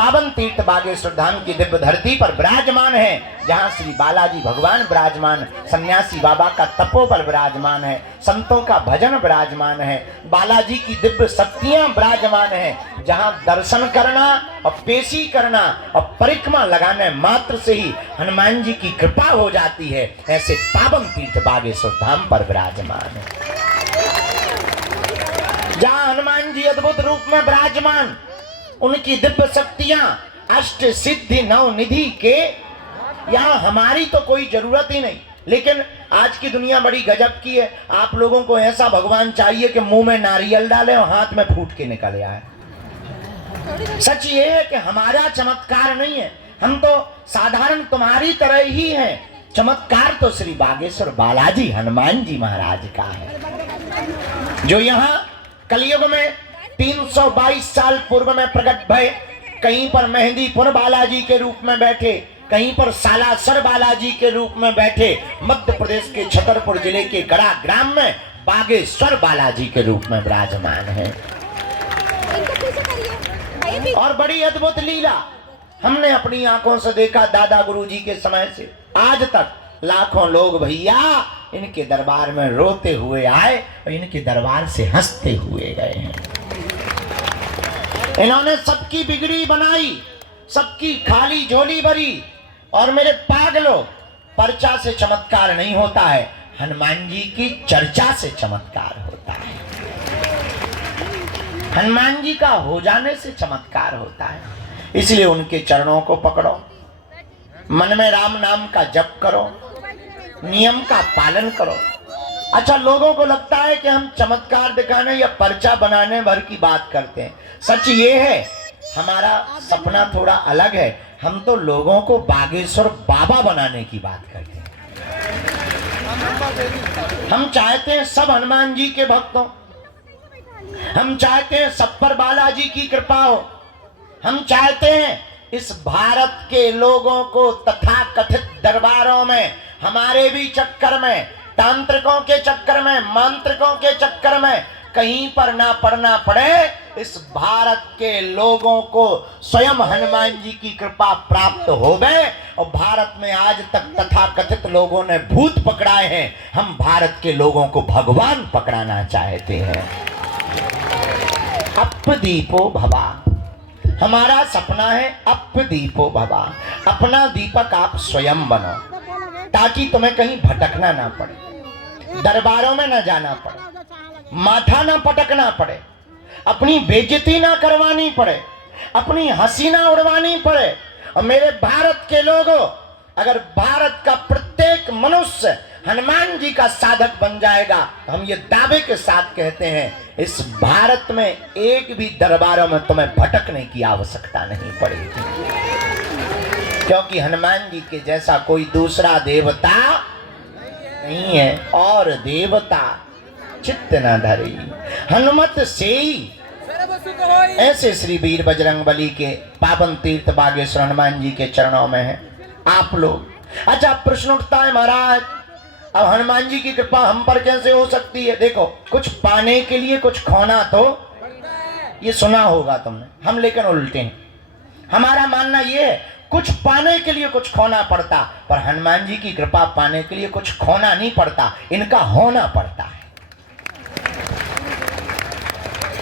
पावन तीर्थ बागेश्वर धाम की दिव्य धरती पर विराजमान है, जहां श्री बालाजी भगवान विराजमान, सन्यासी बाबा का तपोबल विराजमान है, संतों का भजन विराजमान है, बालाजी की दिव्य शक्तियां विराजमान है, जहां दर्शन करना और पेशी करना और परिक्रमा लगाने मात्र से ही हनुमान जी की कृपा हो जाती है। ऐसे पावन तीर्थ बागेश्वर धाम पर विराजमान है, जहां हनुमान जी अद्भुत रूप में विराजमान, उनकी दिव्य शक्तियां अष्ट सिद्धि नव निधि के, यहां हमारी तो कोई जरूरत ही नहीं। लेकिन आज की दुनिया बड़ी गजब की है, आप लोगों को ऐसा भगवान चाहिए कि मुंह में नारियल डाले और हाथ में फूट के निकल आए। सच ये है कि हमारा चमत्कार नहीं है, हम तो साधारण तुम्हारी तरह ही हैं। चमत्कार तो श्री बागेश्वर बालाजी हनुमान जी महाराज का है, जो यहाँ कलयुग में 322 साल पूर्व में प्रकट भय। कहीं पर मेहंदीपुर बालाजी के रूप में बैठे, कहीं पर सालासर बालाजी के रूप में बैठे, मध्य प्रदेश के छतरपुर जिले के गड़ा ग्राम में बागेश्वर बालाजी के रूप में विराजमान है। और बड़ी अद्भुत लीला हमने अपनी आंखों से देखा। दादा गुरुजी के समय से आज तक लाखों लोग भैया इनके दरबार में रोते हुए आए और इनके दरबार से हंसते हुए गए हैं। इन्होंने सबकी बिगड़ी बनाई, सबकी खाली झोली भरी। और मेरे पागलों, पर्चा से चमत्कार नहीं होता है, हनुमान जी की चर्चा से चमत्कार होता है। हनुमान जी का हो जाने से चमत्कार होता है। इसलिए उनके चरणों को पकड़ो, मन में राम नाम का जप करो, नियम का पालन करो। अच्छा, लोगों को लगता है कि हम चमत्कार दिखाने या पर्चा बनाने भर की बात करते हैं। सच ये है, हमारा सपना थोड़ा अलग है। हम तो लोगों को बागेश्वर बाबा बनाने की बात करते हैं। हम चाहते हैं सब हनुमान जी के भक्त हो, हम चाहते हैं सब पर बालाजी की कृपा हो, हम चाहते हैं इस भारत के लोगों को तथाकथित दरबारों में, हमारे भी चक्कर में, तांत्रिकों के चक्कर में, मांत्रिकों के चक्कर में कहीं पर ना पड़ना पड़े। इस भारत के लोगों को स्वयं हनुमान जी की कृपा प्राप्त हो गए। और भारत में आज तक तथाकथित लोगों ने भूत पकड़ाए हैं, हम भारत के लोगों को भगवान पकड़ाना चाहते हैं। अपदीपो भवा, हमारा सपना है अपदीपो भवा। अपना दीपक आप स्वयं बनो, ताकि तुम्हें कहीं भटकना ना पड़े, दरबारों में ना जाना पड़े, माथा ना पटकना पड़े, अपनी बेइज्जती ना करवानी पड़े, अपनी हंसी ना उड़वानी पड़े। और मेरे भारत के लोगों, अगर भारत का प्रत्येक मनुष्य हनुमान जी का साधक बन जाएगा, हम ये दावे के साथ कहते हैं, इस भारत में एक भी दरबारों में तुम्हें भटकने की आवश्यकता नहीं पड़ेगी। क्योंकि हनुमान जी के जैसा कोई दूसरा देवता नहीं है। और देवता चित्त न धरी हनुमत से ही। ऐसे श्री वीर बजरंग बली के पावन तीर्थ बागेश्वर हनुमान जी के चरणों में है आप लोग। अच्छा, प्रश्न उठता है, महाराज अब हनुमान जी की कृपा हम पर कैसे हो सकती है? देखो, कुछ पाने के लिए कुछ खोना तो, ये सुना होगा तुमने, हम लेकिन उल्टे हैं। हमारा मानना ये है, कुछ पाने के लिए कुछ खोना पड़ता, पर हनुमान जी की कृपा पाने के लिए कुछ खोना नहीं पड़ता, इनका होना पड़ता है।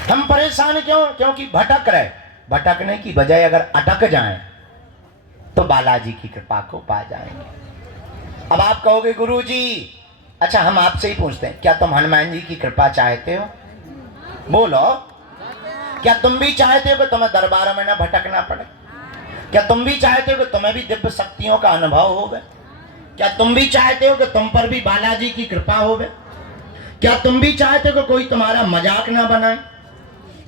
हम परेशान क्यों? क्योंकि भटक रहे। भटकने की बजाय अगर अटक जाएं तो बालाजी की कृपा को पा जाएंगे। अब आप कहोगे गुरुजी, अच्छा हम आपसे ही पूछते हैं, क्या तुम हनुमान जी की कृपा चाहते हो? बोलो, क्या तुम भी चाहते हो कि तुम्हें दरबारों में ना भटकना पड़े? क्या तुम भी चाहते हो कि तुम्हें भी दिव्य शक्तियों का अनुभव होगा? क्या तुम भी चाहते हो कि तुम पर भी बालाजी की कृपा होवे? क्या तुम भी चाहते हो कि कोई तुम्हारा मजाक ना बनाए?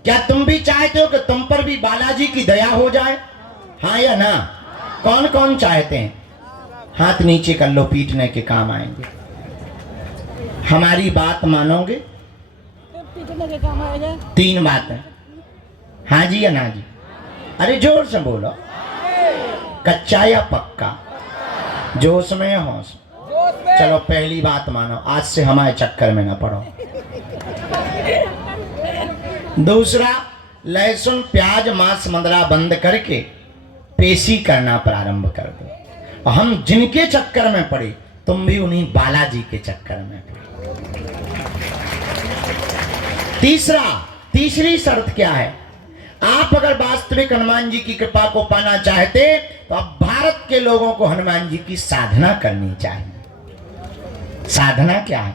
क्या तुम भी चाहते हो कि तुम पर भी बालाजी की दया हो जाए? हाँ या ना? कौन कौन चाहते हैं? हाथ नीचे कर लो, पीटने के काम आएंगे। हमारी बात मानोगे? तीन बातें, हाँ जी या ना जी? अरे जोर से बोलो, कच्चा या पक्का, जोश में या होश? चलो पहली बात मानो, आज से हमारे चक्कर में ना पड़ो। दूसरा, लहसुन प्याज मांस मंदरा बंद करके पेशी करना प्रारंभ कर दो। और हम जिनके चक्कर में पड़े, तुम भी उन्हीं बालाजी के चक्कर में पड़े। तीसरी शर्त क्या है? आप अगर वास्तविक हनुमान जी की कृपा को पाना चाहते तो अब भारत के लोगों को हनुमान जी की साधना करनी चाहिए। साधना क्या है?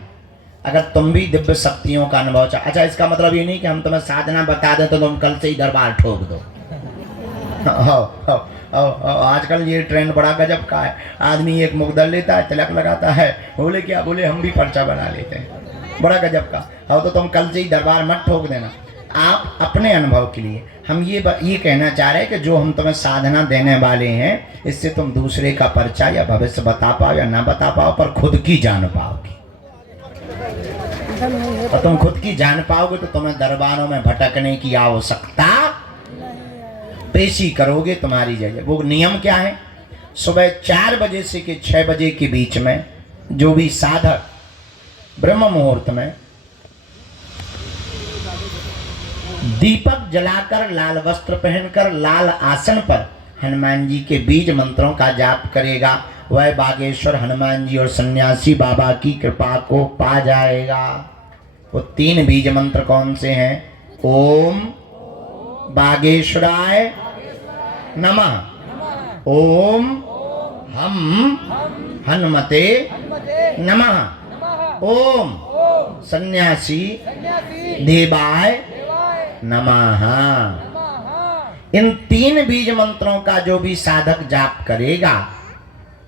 अगर तुम भी दिव्य शक्तियों का अनुभव चाह, अच्छा इसका मतलब ये नहीं कि हम तुम्हें साधना बता दें तो तुम कल से ही दरबार ठोक दो। आजकल ये ट्रेंड बड़ा गजब का है। आदमी एक मुकदर लेता है, तिलक लगाता है, बोले क्या बोले हम भी पर्चा बना लेते हैं, बड़ा गजब का। अब तो तुम कल से ही दरबार मत ठोक देना। आप अपने अनुभव के लिए हम ये कहना चाह रहे हैं कि जो हम तुम्हें साधना देने वाले हैं, इससे तुम दूसरे का पर्चा या भविष्य बता पाओ या ना बता पाओ, पर खुद की जान पाओगे। और तुम खुद की जान पाओगे तो तुम्हें दरबारों में भटकने की आवश्यकता, पेशी करोगे तुम्हारी जगह। वो नियम क्या है? सुबह 4 बजे से 6 बजे के बीच में जो भी साधक ब्रह्म मुहूर्त में दीपक जलाकर, लाल वस्त्र पहनकर, लाल आसन पर हनुमान जी के बीज मंत्रों का जाप करेगा, वह बागेश्वर हनुमान जी और सन्यासी बाबा की कृपा को पा जाएगा। वो 3 बीज मंत्र कौन से हैं? ओम बागेश्वराय नमः, ओम हम हनुमते नमः, ओम सन्यासी देवाय नमः। इन 3 बीज मंत्रों का जो भी साधक जाप करेगा,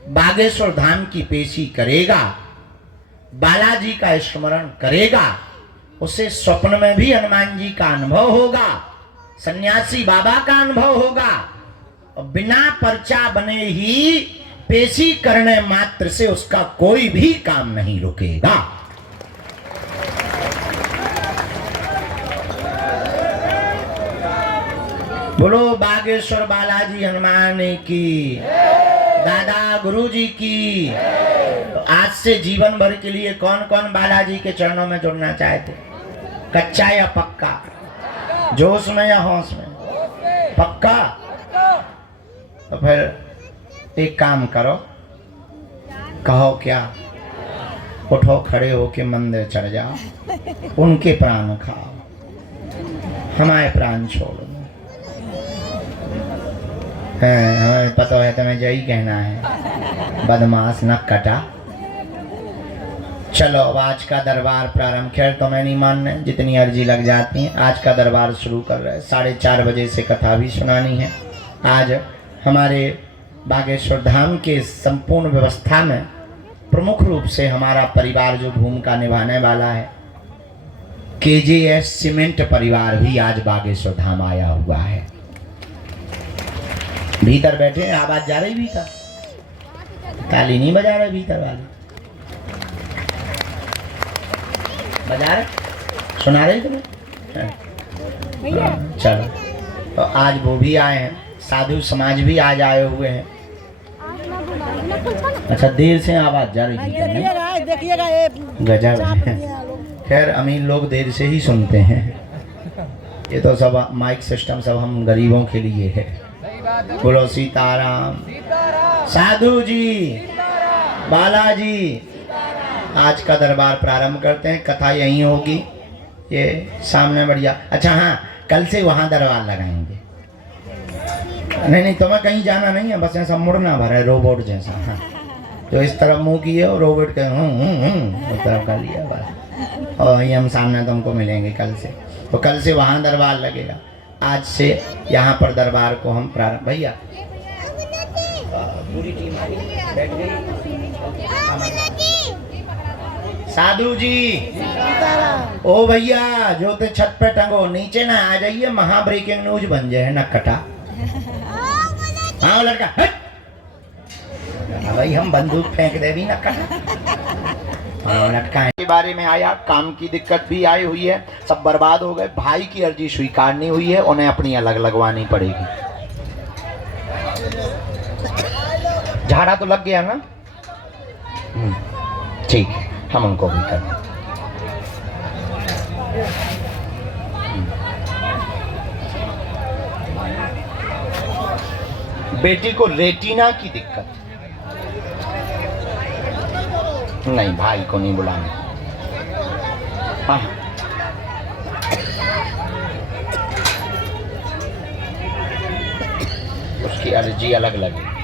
बागेश्वर धाम की पेशी करेगा, बालाजी का स्मरण करेगा, उसे स्वप्न में भी हनुमान जी का अनुभव होगा, सन्यासी बाबा का अनुभव होगा, और बिना पर्चा बने ही पेशी करने मात्र से उसका कोई भी काम नहीं रुकेगा। बोलो बागेश्वर बालाजी हनुमान की, दादा गुरु जी की। तो आज से जीवन भर के लिए कौन कौन बालाजी के चरणों में जुड़ना चाहते? कच्चा या पक्का? जोश में या होश में? पक्का? तो फिर एक काम करो, कहो क्या, उठो खड़े होके मंदिर चढ़ जाओ, उनके प्राण खाओ, हमारे प्राण छोड़ो। हमें पता है तुम्हें यही कहना है, बदमाश न कटा। चलो अब आज का दरबार प्रारंभ। खैर तुम्हें नहीं मानना, जितनी अर्जी लग जाती है। आज का दरबार शुरू कर रहे हैं। 4:30 बजे से कथा भी सुनानी है। आज हमारे बागेश्वर धाम के संपूर्ण व्यवस्था में प्रमुख रूप से हमारा परिवार जो भूमिका निभाने वाला है, KJS सीमेंट परिवार भी आज बागेश्वर धाम आया हुआ है। भीतर बैठे हैं, आवाज जा रही भीतर, ताली नहीं बजा रहे भीतर वाले, बजा रहे, सुना रहे तुम्हें? चलो तो आज वो भी आए हैं, साधु समाज भी आज आए हुए हैं। अच्छा देर से आवाज जा रही है, गजब है। खैर अमीर लोग देर से ही सुनते हैं, ये तो सब माइक सिस्टम सब हम गरीबों के लिए है। बोलो सीताराम। साधु जी, बालाजी, आज का दरबार प्रारंभ करते हैं। कथा यहीं होगी, ये सामने बढ़िया। अच्छा हाँ, कल से वहाँ दरबार लगाएंगे। नहीं तुम्हें कहीं जाना नहीं है, बस ऐसा मुड़ना भरा है रोबोट जैसा। हाँ, जो इस तरफ मुंह किए और रोबोट के उस तरफ कर लिया बस। और वहीं हम सामने तुमको मिलेंगे कल से। तो कल से वहाँ दरबार लगेगा। आज से यहाँ पर दरबार को हम प्रारंभ। भैया पूरी टीम बैठ गई। साधु जी, ओ भैया जो तो छत पे टंगो, नीचे ना आ जाइए, महा ब्रेकिंग न्यूज बन जाए न कटा। हाँ लड़का, भाई हम बंदूक फेंक दे भी न कटा। लटका के बारे में आया, काम की दिक्कत भी आई हुई है, सब बर्बाद हो गए। भाई की अर्जी स्वीकार नहीं हुई है, उन्हें अपनी अलग लगवानी पड़ेगी। झाड़ा तो लग गया ना? ठीक है, हम उनको भी कर। बेटी को रेटिना की दिक्कत। नहीं, भाई को नहीं बुलाना। हाँ, उसकी अर्जी अलग लगेगी,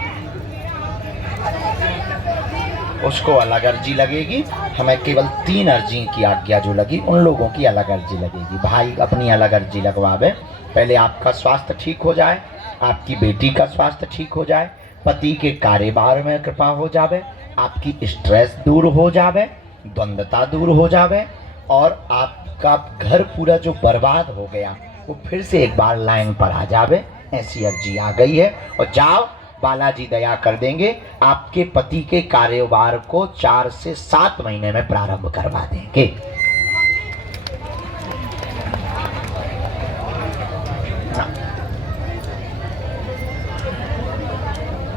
उसको अलग अर्जी लगेगी। हमें केवल 3 अर्जी की आज्ञा जो लगी, उन लोगों की अलग अर्जी लगेगी। भाई अपनी अलग अर्जी लगवावे। पहले आपका स्वास्थ्य ठीक हो जाए, आपकी बेटी का स्वास्थ्य ठीक हो जाए, पति के कारोबार में कृपा हो जावे, आपकी स्ट्रेस दूर हो जावे, द्वंद्वता दूर हो जावे, और आपका घर पूरा जो बर्बाद हो गया वो फिर से एक बार लाइन पर आ जावे। ऐसी अर्जी आ गई है। और जाओ, बालाजी दया कर देंगे, आपके पति के कारोबार को 4 से 7 महीने में प्रारंभ करवा देंगे।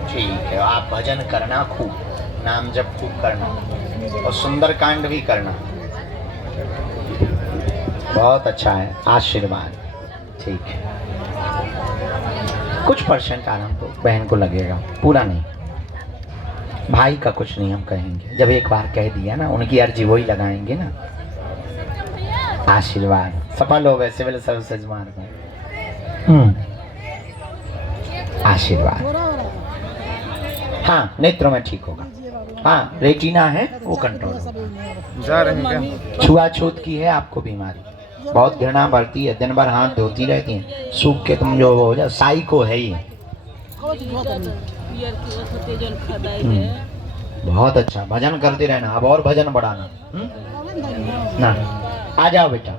ठीक है, आप भजन करना खूब, नाम जप खूब करना, और सुंदरकांड भी करना। बहुत अच्छा है, आशीर्वाद। ठीक है, कुछ % आराम तो बहन को लगेगा, पूरा नहीं। भाई का कुछ नहीं हम कहेंगे, जब एक बार कह दिया ना, उनकी अर्जी वही लगाएंगे ना। आशीर्वाद सफल हो, वैसे वाले सब सजमान में आशीर्वाद। हाँ, नेत्रों में ठीक होगा। हाँ, रेटिना है वो कंट्रोल जा रहे हैं। छुआछूत की है आपको बीमारी, बहुत घृणा बढ़ती है, दिन भर हाथ धोती रहती हैं, सूख के तुम जो हो जाए, साई को है ही। बहुत अच्छा, भजन करते रहना, अब और भजन बढ़ाना ना। आ जाओ बेटा।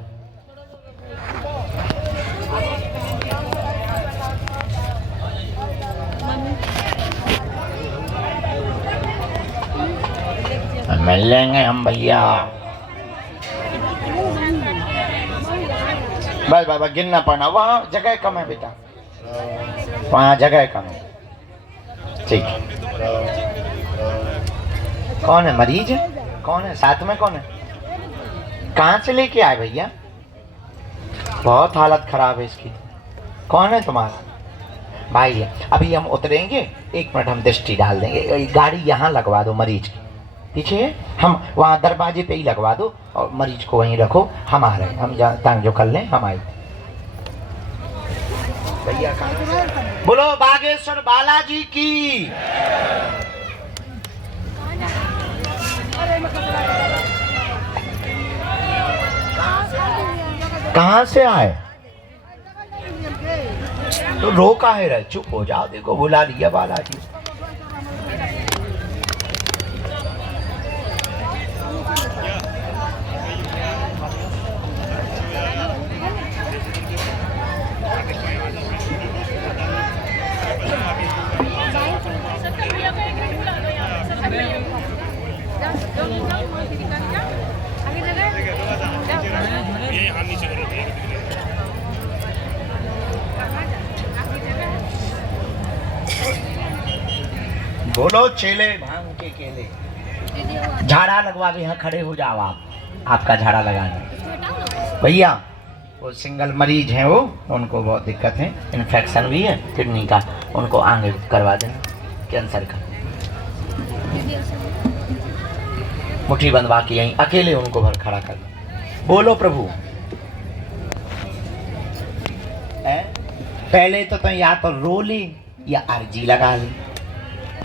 मिल लेंगे हम भैया। बस बाबा गिनना पड़ना, वहाँ जगह कम है बेटा, वहाँ जगह कम है। ठीक है, कौन है मरीज है? कौन है साथ में? कौन है? कहाँ से लेके आए भैया? बहुत हालत खराब है इसकी। कौन है तुम्हारा भाई? है अभी हम उतरेंगे, 1 मिनट हम दृष्टि डाल देंगे। गाड़ी यहाँ लगवा दो मरीज की पीछे, हम वहाँ दरवाजे पे ही लगवा दो, और मरीज को वहीं रखो। हम आ रहे हैं, हम टांग जो कर लें, हम आए। भैया बोलो बागेश्वर बालाजी की। कहाँ से आए? तो रो काहे रहे? चुप हो जाओ, देखो बुला लिया बालाजी। बोलो चेले भांग के केले। झाड़ा लगवा के यहाँ खड़े हो जाओ आप, आपका झाड़ा लगाने। भैया वो सिंगल मरीज हैं, वो उनको बहुत दिक्कत है, इन्फेक्शन भी है किडनी का, उनको आगे करवा देना, कैंसर का। मुट्ठी बंधवा के यहीं अकेले उनको भर खड़ा कर। बोलो प्रभु। पहले तो या तो रो ले या अर्जी लगा ले।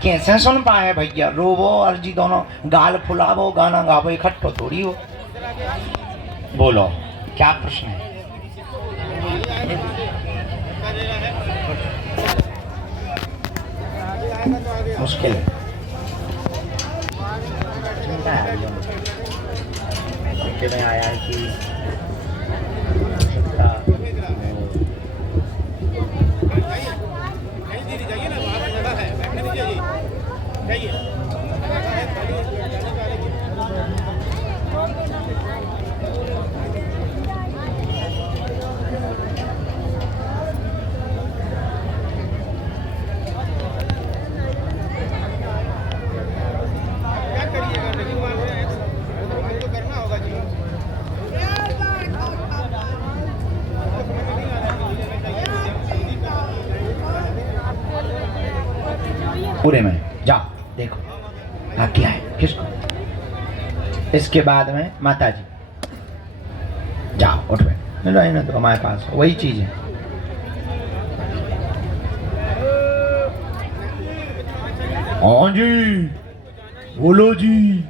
कैसे सुन पाए भैया? रोवो अर्जी दोनों, गाल फुलावो गाना गावो, इकट्ठो थोड़ी हो। बोलो क्या प्रश्न है? मुश्किल है, चिंता है आया है कि पूरे में जाओ देखो हाँ क्या है किसको। इसके बाद में माता जी जाओ उठ बैठ ना तो हमारे पास वही चीज है। हाँ जी बोलो जी।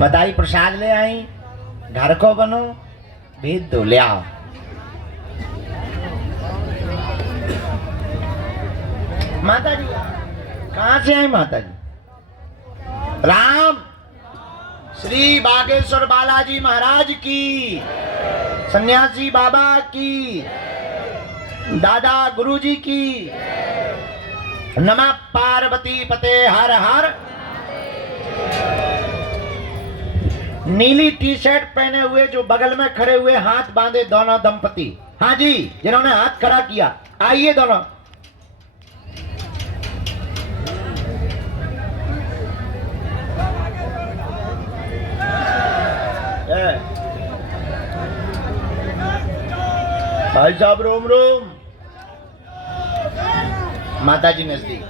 बताई प्रसाद ले आई घर को बनो भेज दो ले आओ। माता जी कहाँ से आई माता जी? राम श्री बागेश्वर बालाजी महाराज की, सन्यासी बाबा की, दादा गुरुजी की। नमः पार्वती पते हर हर। नीली टी शर्ट पहने हुए जो बगल में खड़े हुए हाथ बांधे दोनों दंपति, हाँ जी जिन्होंने हाथ खड़ा किया, आइए दोनों। भाई साहब रोम रोम। माता जी नजदीक।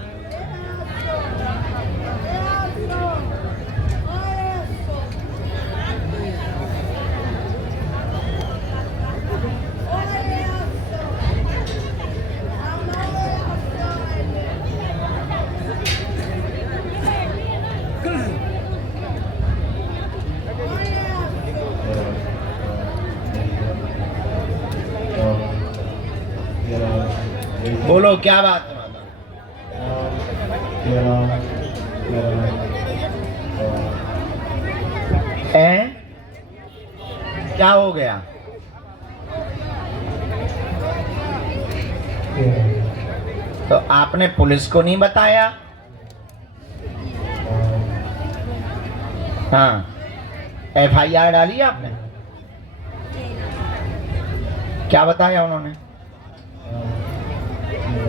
बोलो क्या बात है माता? क्या हो गया? तो आपने पुलिस को नहीं बताया? हाँ FIR डाली आपने? क्या बताया उन्होंने?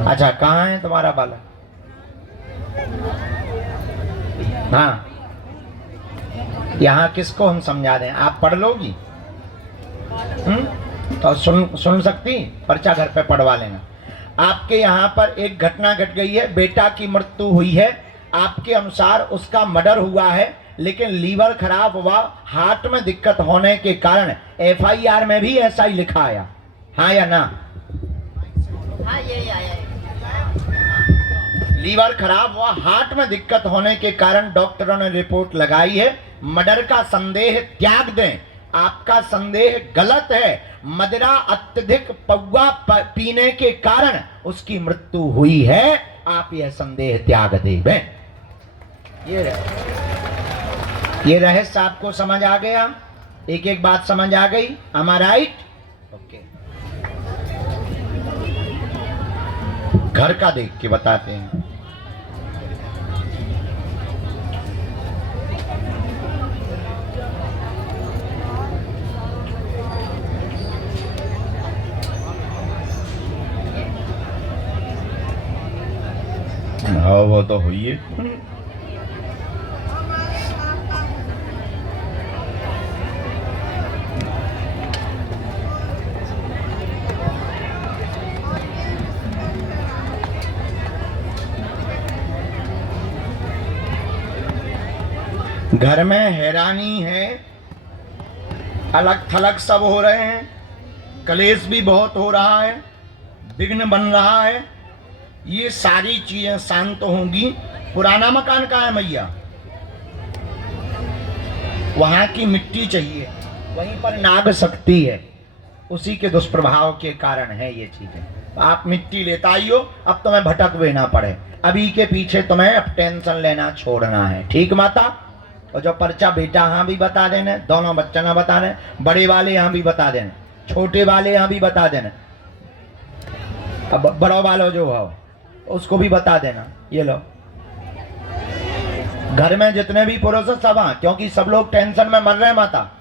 अच्छा कहाँ है तुम्हारा बाला? हाँ यहाँ किसको हम समझा दें? आप पढ़ लोगी? तो सुन सकती? पर्चा घर पे पढ़वा लेना। आपके यहाँ पर एक घटना घट गई है, बेटा की मृत्यु हुई है। आपके अनुसार उसका मर्डर हुआ है, लेकिन लीवर खराब हुआ, हार्ट में दिक्कत होने के कारण FIR में भी ऐसा ही लिखा आया, हाँ या ना? हाँ ये आया। लीवर खराब हुआ, हार्ट में दिक्कत होने के कारण डॉक्टरों ने रिपोर्ट लगाई है। मर्डर का संदेह त्याग दें, आपका संदेह गलत है। मदिरा अत्यधिक पौवा पीने के कारण उसकी मृत्यु हुई है। आप यह संदेह त्याग दें। ये रहस्य आपको समझ आ गया? एक एक बात समझ आ गई? Am I right? ओके। घर का देख के बताते हैं। हाँ वो तो हुई है। घर में हैरानी है, अलग थलग सब हो रहे हैं, कलेश भी बहुत हो रहा है, विघ्न बन रहा है। ये सारी चीजें शांत होंगी। पुराना मकान कहाँ है मैया? वहां की मिट्टी चाहिए, वहीं पर नाग शक्ति है, उसी के दुष्प्रभाव के कारण है ये चीजें। आप मिट्टी लेता आइयो, अब तुम्हें भटक भी ना पड़े। अभी के पीछे तुम्हें अब टेंशन लेना छोड़ना है, ठीक माता? और जो पर्चा बेटा यहाँ भी बता देना, दोनों बच्चा ना बता दें, बड़े वाले यहाँ भी बता देना, छोटे वाले यहाँ भी बता देना। अब बड़ो वालों जो हो उसको भी बता देना। ये लो, घर में जितने भी पुरुष सब हैं, क्योंकि सब लोग टेंशन में मर रहे हैं माता।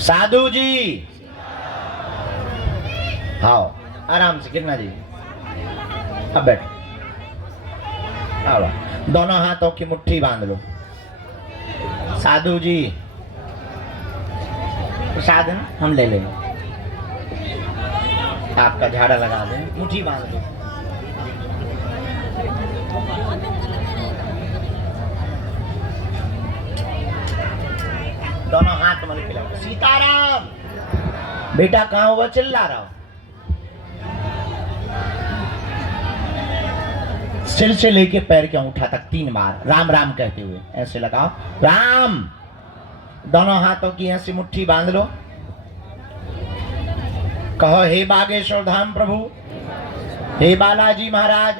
साधु जी आओ आराम से, कितना जी अब बैठो। आओ, दोनों हाथों की मुट्ठी बांध लो। साधु जी प्रसाद हम ले लेंगे। आपका झाड़ा लगा दें, मुट्ठी बांध दो। दोनों हाथ मल के लगा। सीताराम बेटा कहाँ हुआ, चिल्ला रहा हो? सिर से लेके पैर के अंगूठा तक 3 बार राम राम कहते हुए ऐसे लगाओ। राम। दोनों हाथों की ऐसी मुट्ठी बांध लो। कहो, हे बागेश्वर धाम प्रभु, हे बालाजी महाराज,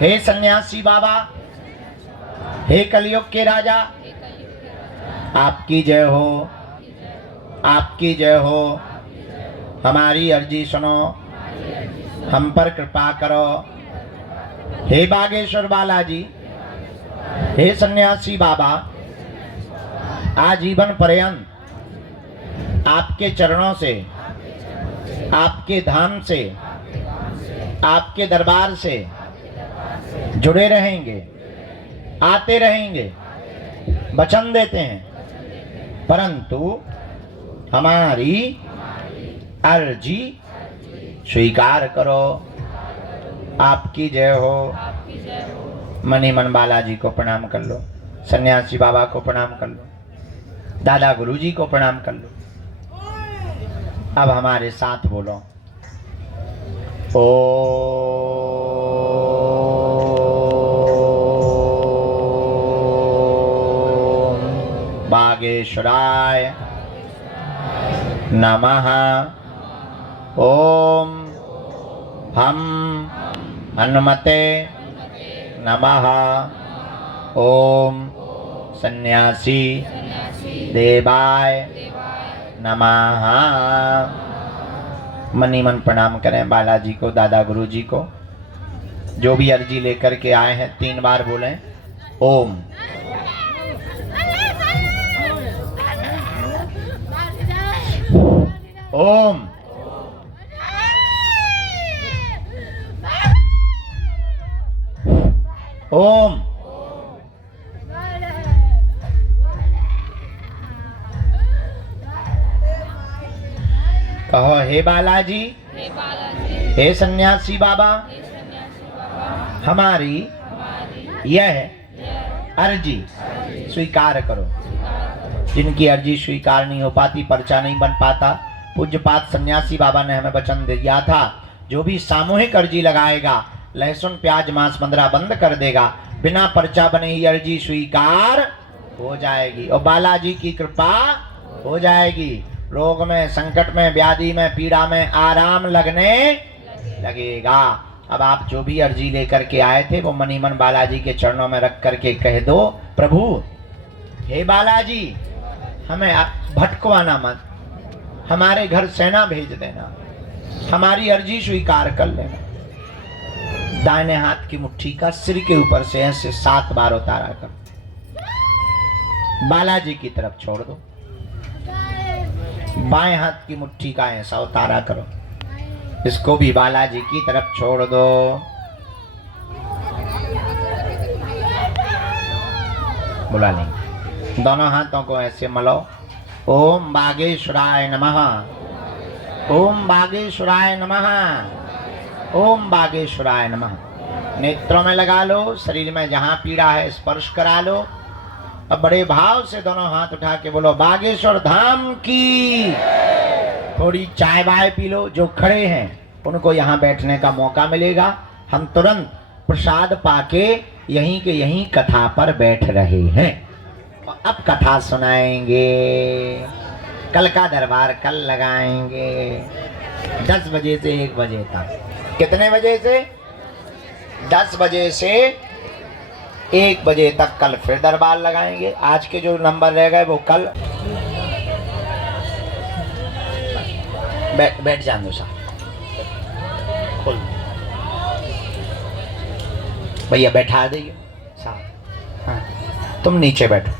हे सन्यासी बाबा, हे कलयुग के राजा, आपकी जय हो, आपकी जय हो। हमारी अर्जी सुनो, हम पर कृपा करो। हे बागेश्वर बालाजी, हे सन्यासी बाबा, आजीवन पर्यंत आपके चरणों से, आपके धाम से, आपके दरबार से जुड़े रहेंगे, आते रहेंगे, वचन देते हैं। परंतु हमारी अर्जी स्वीकार करो। आपकी जय हो। मनी मन बालाजी को प्रणाम कर लो, सन्यासी बाबा को प्रणाम कर लो, दादा गुरुजी को प्रणाम कर लो। अब हमारे साथ बोलो, ओ बागेश्वराय नमः। ओम हम हनुमते नमः। ओम सन्यासी देवाय नमः। मनी मन प्रणाम करें बालाजी को, दादा गुरुजी को। जो भी अर्जी लेकर के आए हैं 3 बार बोलें ओम। ओम। ओम। कहो, हे बालाजी, हे सन्यासी बाबा, हमारी यह अर्जी स्वीकार करो। जिनकी अर्जी स्वीकार नहीं हो पाती, पर्चा नहीं बन पाता, पूज्यपात सन्यासी बाबा ने हमें वचन दिया था, जो भी सामूहिक अर्जी लगाएगा लहसुन प्याज मांस मंदरा बंद कर देगा, बिना पर्चा बने ही अर्जी स्वीकार हो जाएगी और बालाजी की कृपा हो जाएगी। रोग में, संकट में, व्याधि में, पीड़ा में आराम लगने लगेगा। अब आप जो भी अर्जी लेकर के आए थे वो मनी मन बालाजी के चरणों में रख करके कह दो, प्रभु हे बालाजी, हमें भटकवाना मत, हमारे घर सेना भेज देना, हमारी अर्जी स्वीकार कर लेना। दाहिने हाथ की मुट्ठी का सिर के ऊपर से ऐसे 7 बार उतारा कर बालाजी की तरफ छोड़ दो। बाएं हाथ की मुट्ठी का ऐसा उतारा करो, इसको भी बालाजी की तरफ छोड़ दो। बुला लेंगे। दोनों हाथों को ऐसे मलो। ओम बागेश्वराय नमः। ओम बागेश्वराय नमः। ओम बागेश्वराय नमः। नेत्रों में लगा लो, शरीर में जहां पीड़ा है स्पर्श करा लो। अब बड़े भाव से दोनों हाथ उठा के बोलो, बागेश्वर धाम की। थोड़ी चाय बाय पी लो। जो खड़े हैं उनको यहाँ बैठने का मौका मिलेगा। हम तुरंत प्रसाद पाके यहीं के यहीं कथा पर बैठ रहे हैं। अब कथा सुनाएंगे। कल का दरबार कल लगाएंगे 10 बजे से 1 बजे तक। कितने बजे से? 10 बजे से 1 बजे तक कल फिर दरबार लगाएंगे। आज के जो नंबर रह गए वो कल। बैठ जान दो साहब, भैया बैठा दीजिए साहब। हाँ, तुम नीचे बैठो,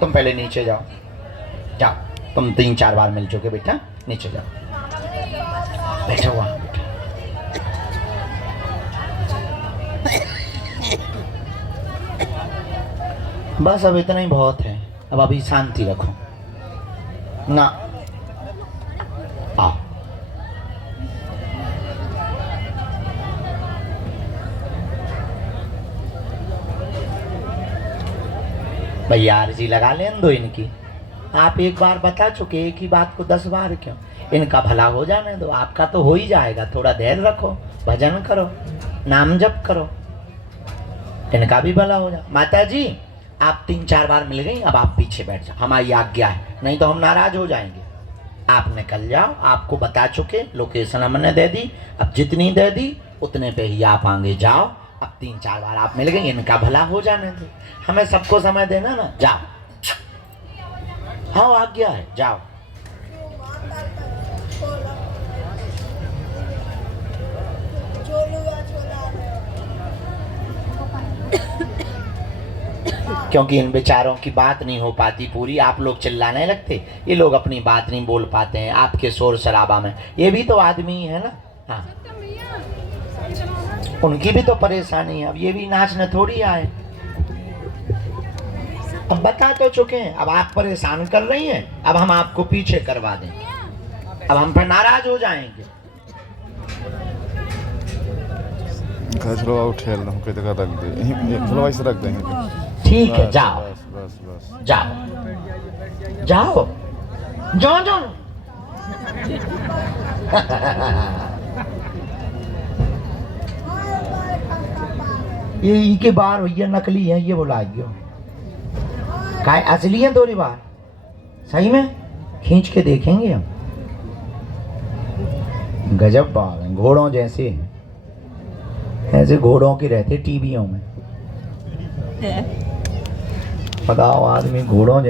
तुम पहले नीचे जाओ। जाओ, तुम 3-4 बार मिल चुके बेटा, नीचे जाओ, बैठो वहाँ। बस अब इतना ही बहुत है। अब अभी शांति रखो ना। आओ भैया अर्जी लगा लें दो इनकी। आप एक बार बता चुके, एक ही बात को 10 बार क्यों? इनका भला हो जाने दो, आपका तो हो ही जाएगा। थोड़ा धैर्य रखो, भजन करो, नाम जप करो, इनका भी भला हो जाए। माता जी आप 3-4 बार मिल गई, अब आप पीछे बैठ जाओ, हमारी आज्ञा है, नहीं तो हम नाराज हो जाएंगे। आप निकल जाओ, आपको बता चुके, लोकेशन हमने दे दी, अब जितनी दे दी उतने पे ही आप आगे जाओ। अब 3-4 बार आप मिल गई, इनका भला हो जाने दो, हमें सबको समय देना ना। जाओ, हाँ आज्ञा है, जाओ। क्योंकि इन बेचारों की बात नहीं हो पाती पूरी, आप लोग चिल्लाने लगते, ये लोग अपनी बात नहीं बोल पाते हैं आपके शोर शराबा में। ये भी तो आदमी ही है ना। हाँ, उनकी भी तो परेशानी है, अब ये भी नाचने थोड़ी आए। अब बता तो चुके हैं, अब आप परेशान कर रही हैं, अब हम आपको पीछे करवा देंगे, अब हम फिर नाराज हो जाएंगे। चलो आओ ठेल हम कहीं रख दे, चलो ऐसे रख देंगे। ठीक है, जाओ बस बस बस जाओ जाओ जाओ जाओ। ये के बार भैया नकली है, ये बुलाइयो काय असली है। थोड़ी बार सही में खींच के देखेंगे हम। गजब बाल है, घोड़ों जैसे, ऐसे घोड़ों की रहते टीवियों में। बताओ आदमी घोड़ों जैसे।